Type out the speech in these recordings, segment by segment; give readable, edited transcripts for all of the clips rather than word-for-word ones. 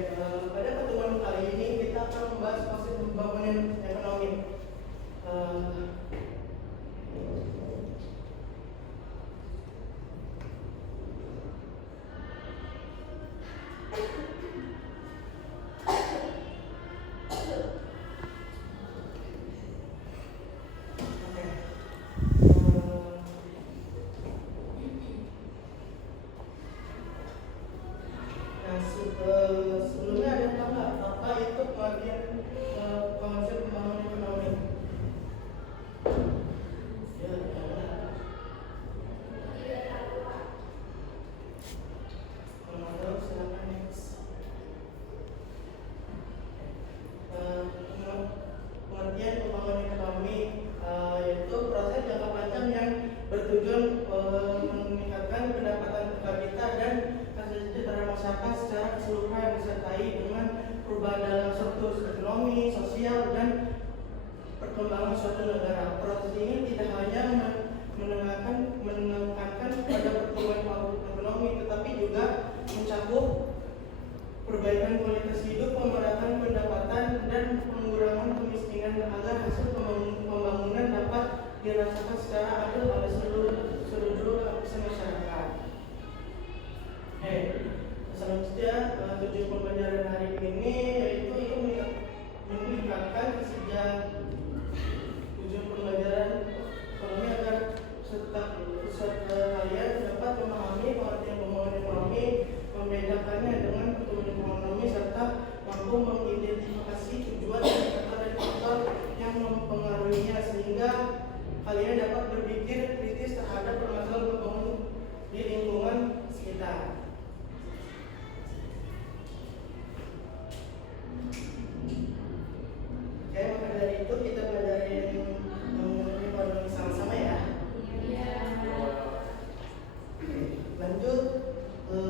pada pertemuan kali ini kita akan membahas konsep pembangunan ekonomi. Sebelumnya ada yang tahu nggak apa itu pengertian konsep pembangunan ekonomi? Ya, kalau tahu silakan next. Pengertian pembangunan ekonomi yaitu proses jangka panjang yang bertujuan meningkatkan pendapatan per kapita dan kesejahteraan masyarakat secara keseluruhan disertai dengan perubahan dalam struktur ekonomi, sosial, dan perkembangan suatu negara. Proses ini tidak hanya menekankan pada pertumbuhan ekonomi, tetapi juga mencakup perbaikan kualitas hidup, pemerataan pendapatan, dan pengurangan kemiskinan agar hasil pembangunan dapat dirasakan secara adil oleh seluruh lapisan masyarakat. Selanjutnya tujuan pembelajaran hari ini yaitu meningkatkan tujuan pembelajaran ekonomi agar peserta kalian dapat memahami pengertian pembangunan ekonomi, membedakannya dengan pertumbuhan ekonomi, serta mampu mengidentifikasi tujuan dan faktor yang mempengaruhinya sehingga kalian dapat berpikir kritis terhadap permasalahan pembangunan di lingkungan sekitar. Oke, maka dari itu kita belajarin mengenai ekonomi sama-sama ya. Lanjut ke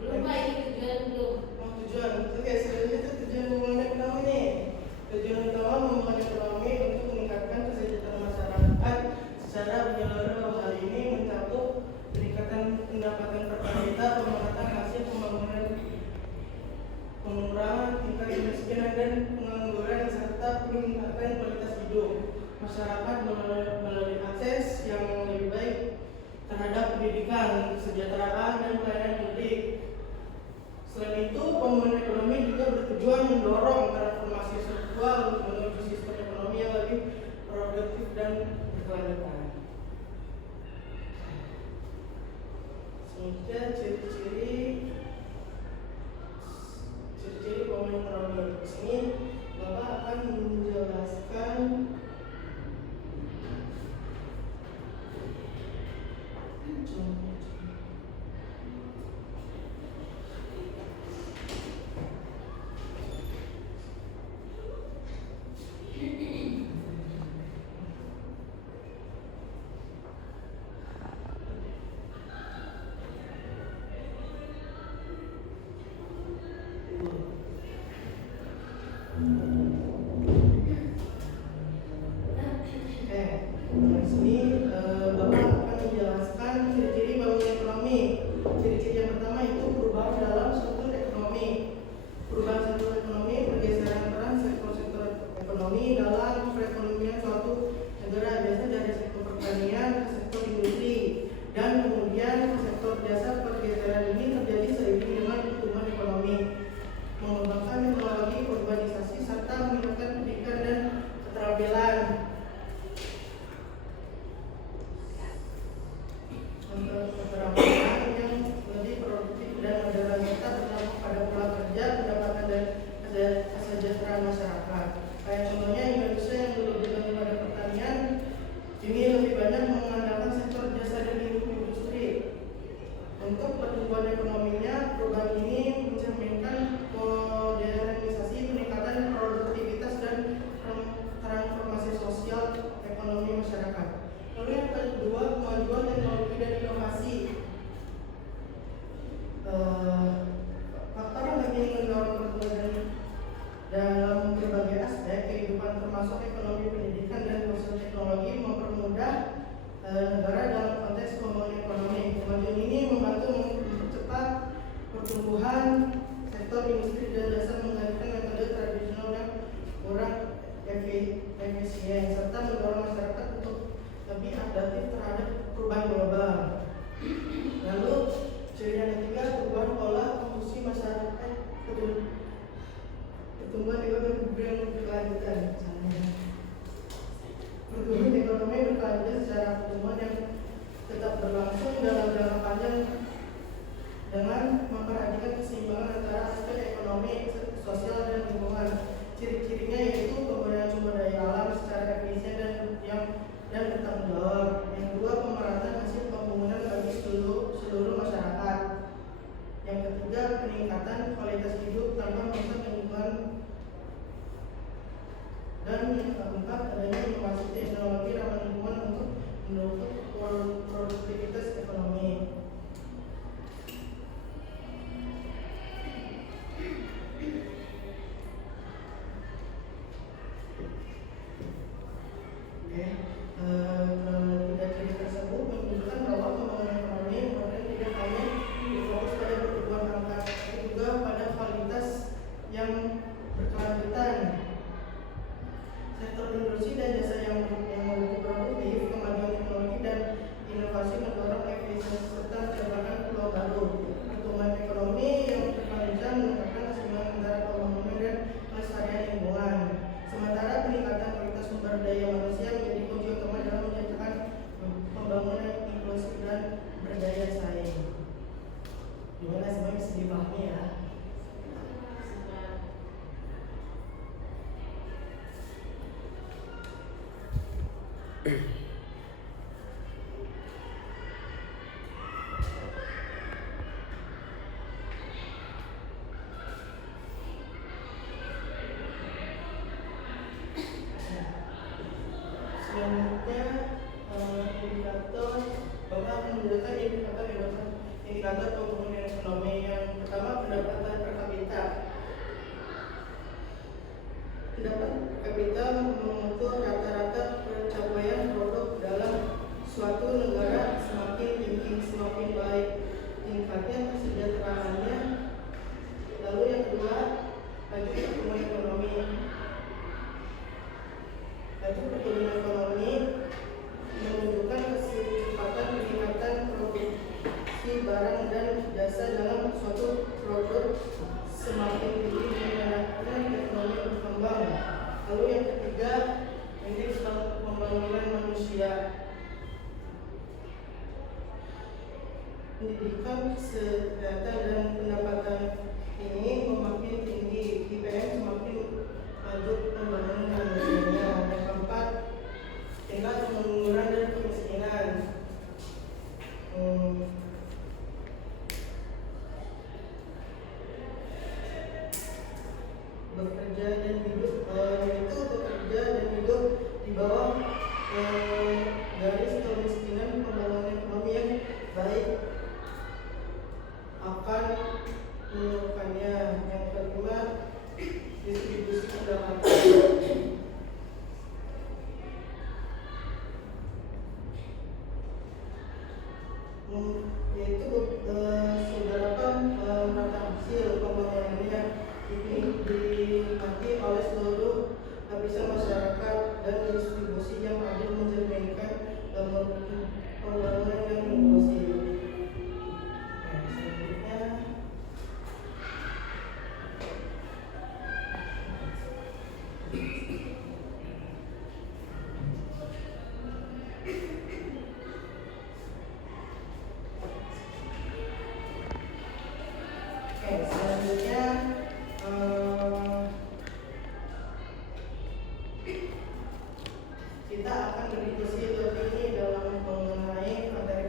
Belum Pak, ini tujuan belum. tujuan. Oke, selanjutnya itu tujuan pembangunan ekonomi nih. Tujuan utama pembangunan ekonomi untuk meningkatkan kesejahteraan masyarakat secara menyeluruh. Hal ini mencakup peningkatan pendapatan per kapita, pemerataan hasil pembangunan, pengurangan tingkat kemiskinan dan pengangguran, serta peningkatan kualitas hidup masyarakat melalui akses yang lebih baik terhadap pendidikan, kesejahteraan, dan pelayanan publik. Selain itu, pembangunan ekonomi juga bertujuan mendorong transformasi struktural menuju sistem ekonomi yang lebih produktif dan berkelanjutan. Selanjutnya ciri-ciri pembangunan ekonomi. Di sini Bapak akan menjelaskan di sini Bapak akan menjelaskan ciri-ciri bangunan hilirisasi serta menciptakan pulau baru. Pertumbuhan ekonomi yang berkelanjutan meningkatkan keseimbangan antara pembangunan dan kelestarian lingkungan. Sementara peningkatan kualitas sumber daya manusia menjadi kunci utama dalam menciptakan pembangunan inklusif dan berdaya saing. Gimana semua bisa dipahami ya? Selanjutnya indikator Bapak menunjukkan indikator pembangunan ekonomi. Yang pertama, pendapatan per kapita. Pendapatan per kapita mengukur rata-rata pencapaian produk dalam suatu negara semakin tinggi semakin baik tingkatnya kesejahteraannya. Lalu yang kedua, laju pertumbuhan ekonomi. Laju pertumbuhan ekonomi menunjukkan kecepatan peningkatan produksi barang dan jasa dalam suatu produk semakin tinggi menandakan ekonomi berkembang. Lalu yang ketiga, indeks pembangunan manusia. Pendidikan, kesehatan dan pendapatan ini semakin tinggi, IPM semakin maju pembangunan manusianya. Yang keempat, tingkat pengangguran dan kemiskinan. Bekerja dan hidup, yaitu bekerja dan hidup di bawah garis kemiskinan. Pembangunan ekonomi yang baik akan menyebabkannya. Yang kelima, distribusi pendapatan, yaitu saudarakan merata hasil pembangunannya dinikmati oleh seluruh lapisan masyarakat dan distribusi yang adil mencerminkan pembangunan yang inklusif. Selanjutnya kita akan berdiskusi lebih dalam mengenai materi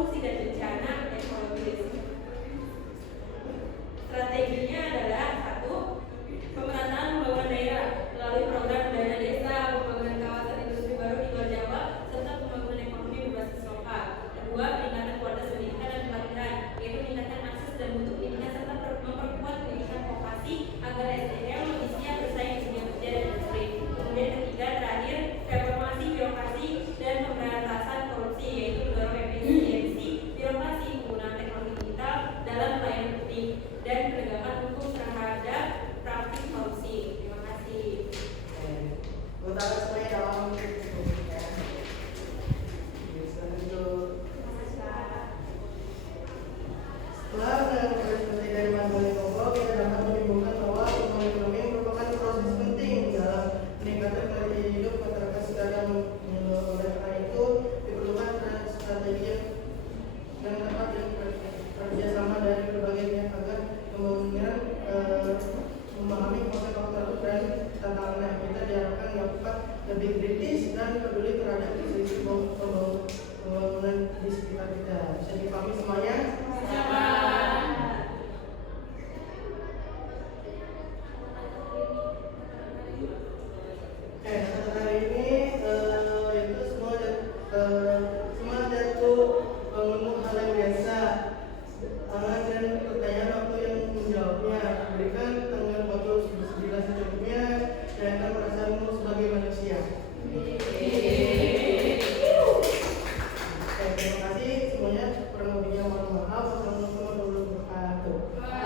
Polusi dan bencana ekologis. Strateginya adalah satu, pemerataan pembangunan daerah melalui program dana desa, pembangunan kawasan industri baru di luar Jawa, serta pembangunan ekonomi berbasis lokal. Kedua, peningkatan kualitas pendidikan dan pelatihan, yaitu meningkatkan akses dan mutu pendidikan serta memperkuat pendidikan vokasi agar SDM lebih siap bersaing di dunia kerja dan industri. Kemudian ketiga, terakhir, reformasi birokrasi dan pemberantasan korupsi, yaitu mendorong efisiensi birokrasi, penggunaan teknologi digital dalam pelayanan publik dan penegakan hukum terhadap praktik korupsi. Terima kasih. Utara semuanya dalam diskusikan. Bisa dulu. Setelah mengenai dari materi pokok, kita dapat menyimpulkan bahwa pertumbuhan ekonomi merupakan proses penting dalam meningkatkan kualitas hidup masyarakat secara menyeluruh. Oleh karena itu, diperlukan strategi yang dapat kerjasama dari berbagai pihak agar pembangunan memahami konsep faktor dan tantangan kita diharapkan dapat lebih kritis dan peduli terhadap isu-isu pembangunan di sekitar kita. Bisa dipahami semuanya? Kata hari ini itu semua jatuh mengemuh hal yang biasa. Dan pertanyaan waktu yang menjawabnya berikan tanggal waktu sejelas secukupnya dan akan perasaanmu sebagai manusia. Terima kasih semuanya. Kurang lebihnya mohon maaf. Wassalamualaikum warahmatullahi wabarakatuh.